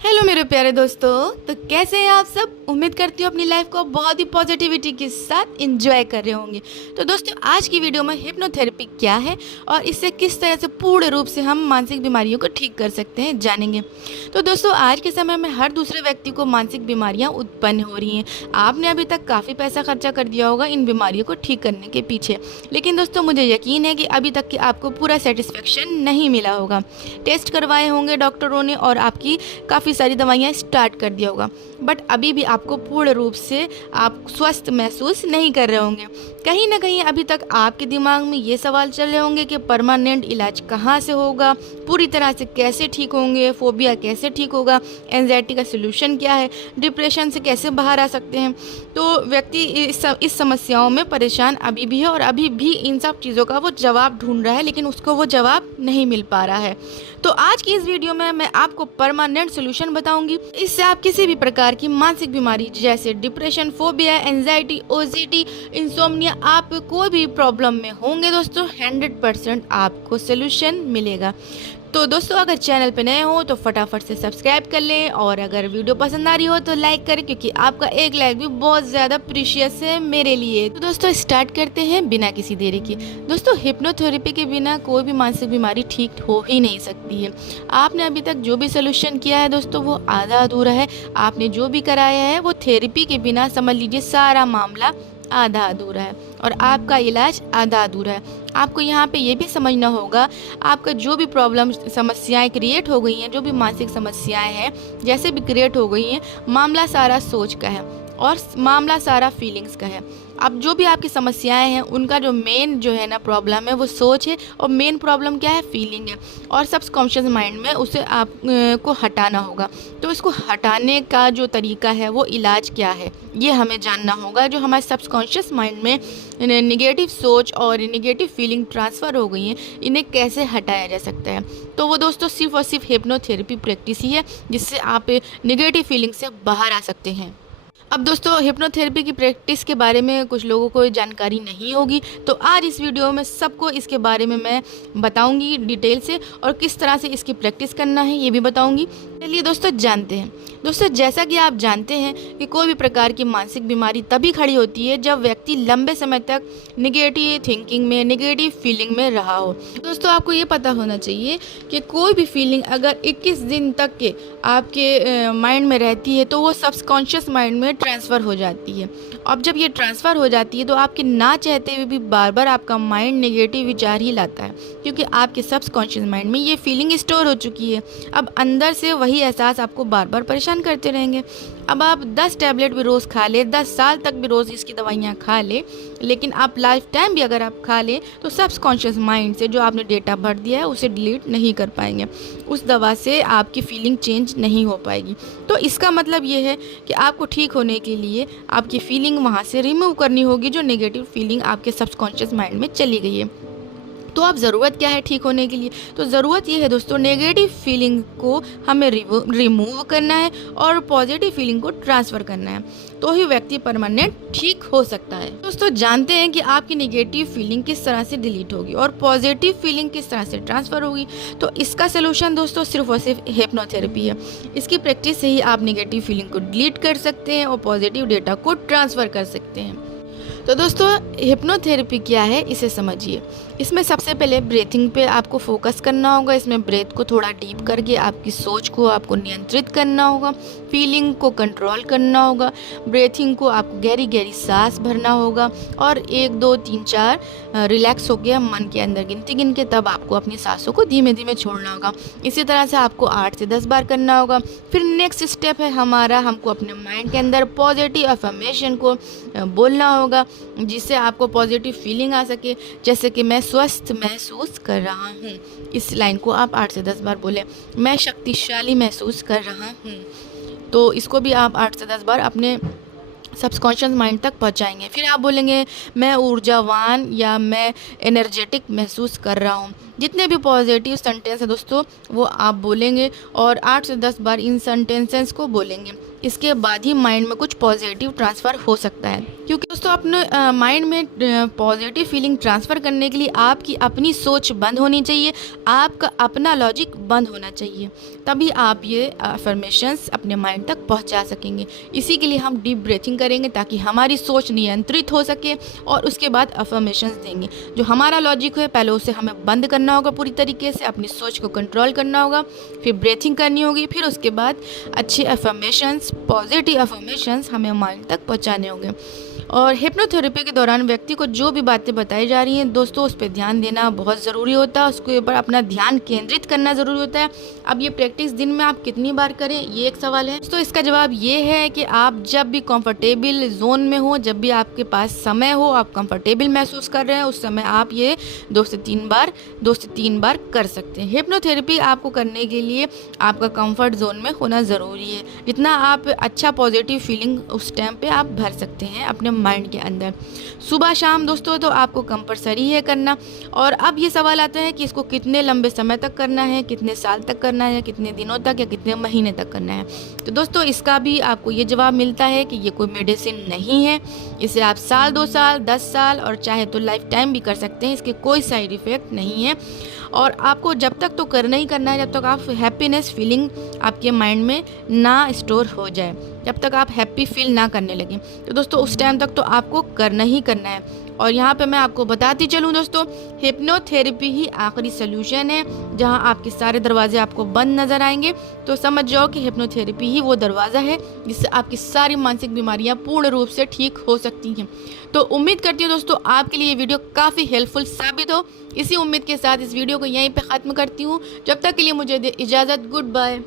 Hello मेरे प्यारे दोस्तों। तो कैसे हैं आप सब? उम्मीद करती हूँ अपनी लाइफ को बहुत ही पॉजिटिविटी के साथ एंजॉय कर रहे होंगे। तो दोस्तों आज की वीडियो में हिप्नोथेरेपी क्या है और इससे किस तरह से पूर्ण रूप से हम मानसिक बीमारियों को ठीक कर सकते हैं जानेंगे। तो दोस्तों आज के समय में हर दूसरे व्यक्ति को मानसिक बीमारियाँ उत्पन्न हो रही हैं। आपने अभी तक काफ़ी पैसा खर्चा कर दिया होगा इन बीमारियों को ठीक करने के पीछे, लेकिन दोस्तों मुझे यकीन है कि अभी तक कि आपको पूरा सेटिस्फेक्शन नहीं मिला होगा। टेस्ट करवाए होंगे डॉक्टरों ने और आपकी काफ़ी सारी दवाइयाँ स्टार्ट कर दिया होगा, बट अभी भी आपको पूर्ण रूप से आप स्वस्थ महसूस नहीं कर रहे होंगे। कहीं ना कहीं अभी तक आपके दिमाग में ये सवाल चल रहे होंगे कि परमानेंट इलाज कहाँ से होगा, पूरी तरह से कैसे ठीक होंगे, फोबिया कैसे ठीक होगा, एंजाइटी का सलूशन क्या है, डिप्रेशन से कैसे बाहर आ सकते हैं। तो व्यक्ति इस समस्याओं में परेशान अभी भी है और अभी भी इन सब चीज़ों का वो जवाब ढूंढ रहा है, लेकिन उसको वो जवाब नहीं मिल पा रहा है। तो आज की इस वीडियो में मैं आपको परमानेंट सोल्यूशन बताऊंगी। इससे आप किसी भी प्रकार की मानसिक बीमारी जैसे depression, phobia, anxiety, OCD, insomnia, आप कोई भी प्रॉब्लम में होंगे दोस्तों 100% आपको सोल्यूशन मिलेगा। तो दोस्तों अगर चैनल पे नए हो तो फटाफट से सब्सक्राइब कर लें और अगर वीडियो पसंद आ रही हो तो लाइक करें, क्योंकि आपका एक लाइक भी बहुत ज़्यादा प्रीशियस है मेरे लिए। तो दोस्तों स्टार्ट करते हैं बिना किसी देरी के। दोस्तों हिप्नोथेरेपी के बिना कोई भी मानसिक बीमारी ठीक हो ही नहीं सकती है। आपने अभी तक जो भी सोल्यूशन किया है दोस्तों वो आधा अधूरा है। आपने जो भी कराया है वो थेरेपी के बिना समझ लीजिए सारा मामला आधा अधूरा है और आपका इलाज आधा अधूरा है। आपको यहाँ पे ये भी समझना होगा, आपका जो भी प्रॉब्लम समस्याएं क्रिएट हो गई हैं, जो भी मानसिक समस्याएं हैं जैसे भी क्रिएट हो गई हैं, मामला सारा सोच का है और मामला सारा फीलिंग्स का है। अब जो भी आपकी समस्याएं हैं उनका जो मेन जो है ना प्रॉब्लम है वो सोच है और मेन प्रॉब्लम क्या है, फीलिंग है। और सबकॉन्शियस माइंड में उसे आप को हटाना होगा। तो इसको हटाने का जो तरीका है वो इलाज क्या है ये हमें जानना होगा। जो हमारे सबकॉन्शियस माइंड में निगेटिव सोच और निगेटिव फीलिंग ट्रांसफ़र हो गई हैं, इन्हें कैसे हटाया जा सकता है। तो वो दोस्तों सिर्फ और सिर्फ हिप्नोथेरेपी प्रैक्टिस ही है जिससे आप निगेटिव फीलिंग से बाहर आ सकते हैं। अब दोस्तों हिप्नोथेरेपी की प्रैक्टिस के बारे में कुछ लोगों को जानकारी नहीं होगी, तो आज इस वीडियो में सबको इसके बारे में मैं बताऊंगी डिटेल से और किस तरह से इसकी प्रैक्टिस करना है ये भी बताऊंगी। चलिए दोस्तों जानते हैं। दोस्तों जैसा कि आप जानते हैं कि कोई भी प्रकार की मानसिक बीमारी तभी खड़ी होती है जब व्यक्ति लंबे समय तक निगेटिव थिंकिंग में, निगेटिव फीलिंग में रहा हो। दोस्तों आपको ये पता होना चाहिए कि कोई भी फीलिंग अगर 21 दिन तक के आपके माइंड में रहती है तो वो सबकॉन्शियस माइंड में ट्रांसफ़र हो जाती है। अब जब ये ट्रांसफ़र हो जाती है तो आपके ना चाहते हुए भी बार बार आपका माइंड नेगेटिव विचार ही लाता है, क्योंकि आपके सबकॉन्शियस माइंड में ये फीलिंग स्टोर हो चुकी है। अब अंदर से वही एहसास आपको बार बार परेशान करते रहेंगे। अब आप 10 टैबलेट भी रोज़ खा ले, 10 साल तक भी रोज़ इसकी दवाइयाँ खा ले, लेकिन आप लाइफ टाइम भी अगर आप खा लें तो सबकॉन्शियस माइंड से जो आपने डेटा भर दिया है उसे डिलीट नहीं कर पाएंगे। उस दवा से आपकी फीलिंग चेंज नहीं हो पाएगी। तो इसका मतलब ये है कि आपको ठीक होने के लिए आपकी फीलिंग वहाँ से रिमूव करनी होगी, जो नेगेटिव फीलिंग आपके सबकॉन्शियस माइंड में चली गई है। तो अब ज़रूरत क्या है ठीक होने के लिए? तो ज़रूरत ये है दोस्तों, नेगेटिव फीलिंग को हमें रिमूव करना है और पॉजिटिव फीलिंग को ट्रांसफ़र करना है, तो ही व्यक्ति परमानेंट ठीक हो सकता है। दोस्तों जानते हैं कि आपकी नेगेटिव फीलिंग किस तरह से डिलीट होगी और पॉजिटिव फीलिंग किस तरह से ट्रांसफ़र होगी। तो इसका सलूशन दोस्तों सिर्फ और सिर्फ हिप्नोथेरेपी है। इसकी प्रैक्टिस से ही आप नेगेटिव फीलिंग को डिलीट कर सकते हैं और पॉजिटिव डेटा को ट्रांसफ़र कर सकते हैं। तो दोस्तों हिप्नोथेरेपी क्या है इसे समझिए। इसमें सबसे पहले ब्रीथिंग पे आपको फोकस करना होगा। इसमें ब्रेथ को थोड़ा डीप करके आपकी सोच को आपको नियंत्रित करना होगा, फीलिंग को कंट्रोल करना होगा, ब्रीथिंग को आपको गहरी गहरी सांस भरना होगा और 1 2 3 4 रिलैक्स हो गया मन के अंदर गिनती गिन के तब आपको अपनी सांसों को धीमे धीमे छोड़ना होगा। इसी तरह से आपको 8 से 10 बार करना होगा। फिर नेक्स्ट स्टेप है हमारा, हमको अपने माइंड के अंदर पॉजिटिव अफर्मेशन को बोलना होगा जिससे आपको पॉजिटिव फीलिंग आ सके, जैसे कि मैं स्वस्थ महसूस कर रहा हूँ। इस लाइन को आप 8 से 10 बार बोलें। मैं शक्तिशाली महसूस कर रहा हूँ, तो इसको भी आप 8 से 10 बार अपने सबकॉन्शियस माइंड तक पहुंचाएंगे। फिर आप बोलेंगे मैं ऊर्जावान या मैं एनर्जेटिक महसूस कर रहा हूँ। जितने भी पॉजिटिव सेंटेंस है दोस्तों वो आप बोलेंगे और 8 से 10 बार इन सेंटेंसेस को बोलेंगे। इसके बाद ही माइंड में कुछ पॉजिटिव ट्रांसफ़र हो सकता है, क्योंकि दोस्तों अपने माइंड में पॉजिटिव फीलिंग ट्रांसफ़र करने के लिए आपकी अपनी सोच बंद होनी चाहिए, आपका अपना लॉजिक बंद होना चाहिए, तभी आप ये अफर्मेशंस अपने माइंड तक पहुंचा सकेंगे। इसी के लिए हम डीप ब्रीथिंग करेंगे ताकि हमारी सोच नियंत्रित हो सके और उसके बाद अफर्मेशंस देंगे। जो हमारा लॉजिक है पहले उसे हमें बंद करना होगा, पूरी तरीके से अपनी सोच को कंट्रोल करना होगा, फिर ब्रीथिंग करनी होगी, फिर उसके बाद अच्छे अफर्मेशंस, पॉजिटिव अफर्मेशंस हमें माइंड तक पहुंचाने होंगे। और हिप्नोथेरेपी के दौरान व्यक्ति को जो भी बातें बताई जा रही हैं दोस्तों उस पर ध्यान देना बहुत ज़रूरी होता है, उसके ऊपर अपना ध्यान केंद्रित करना ज़रूरी होता है। अब ये प्रैक्टिस दिन में आप कितनी बार करें ये एक सवाल है। तो इसका जवाब ये है कि आप जब भी कंफर्टेबल जोन में हो, जब भी आपके पास समय हो, आप कंफर्टेबल महसूस कर रहे हैं, उस समय आप ये 2 से 3 बार कर सकते हैं। हिप्नोथेरेपी आपको करने के लिए आपका कंफर्ट जोन में होना ज़रूरी है। जितना आप अच्छा पॉजिटिव फीलिंग उस टाइम पे आप भर सकते हैं अपने माइंड के अंदर। सुबह शाम दोस्तों तो आपको कंपलसरी है करना। और अब ये सवाल आता है कि इसको कितने लंबे समय तक करना है, कितने साल तक करना है, कितने दिनों तक या कितने महीने तक करना है। तो दोस्तों इसका भी आपको ये जवाब मिलता है कि ये कोई मेडिसिन नहीं है। इसे आप साल, 2 साल, 10 साल और चाहे तो लाइफ टाइम भी कर सकते हैं। इसके कोई साइड इफ़ेक्ट नहीं है और आपको जब तक तो करना ही करना है जब तक आप हैप्पीनेस फीलिंग आपके माइंड में ना स्टोर हो जाए, जब तक आप हैप्पी फील ना करने लगें। तो दोस्तों उस टाइम तक तो आपको करना ही करना है। और यहाँ पे मैं आपको बताती चलूँ दोस्तों, हिप्नोथेरेपी ही आखिरी सोल्यूशन है। जहाँ आपके सारे दरवाजे आपको बंद नज़र आएंगे तो समझ जाओ कि हिप्नोथेरेपी ही वो दरवाज़ा है जिससे आपकी सारी मानसिक बीमारियाँ पूर्ण रूप से ठीक हो सकती हैं। तो उम्मीद करती हूँ दोस्तों आपके लिए ये वीडियो काफ़ी हेल्पफुल साबित हो। इसी उम्मीद के साथ इस वीडियो को यहीं पे ख़त्म करती हूँ। जब तक के लिए मुझे दे इजाज़त, गुड बाय।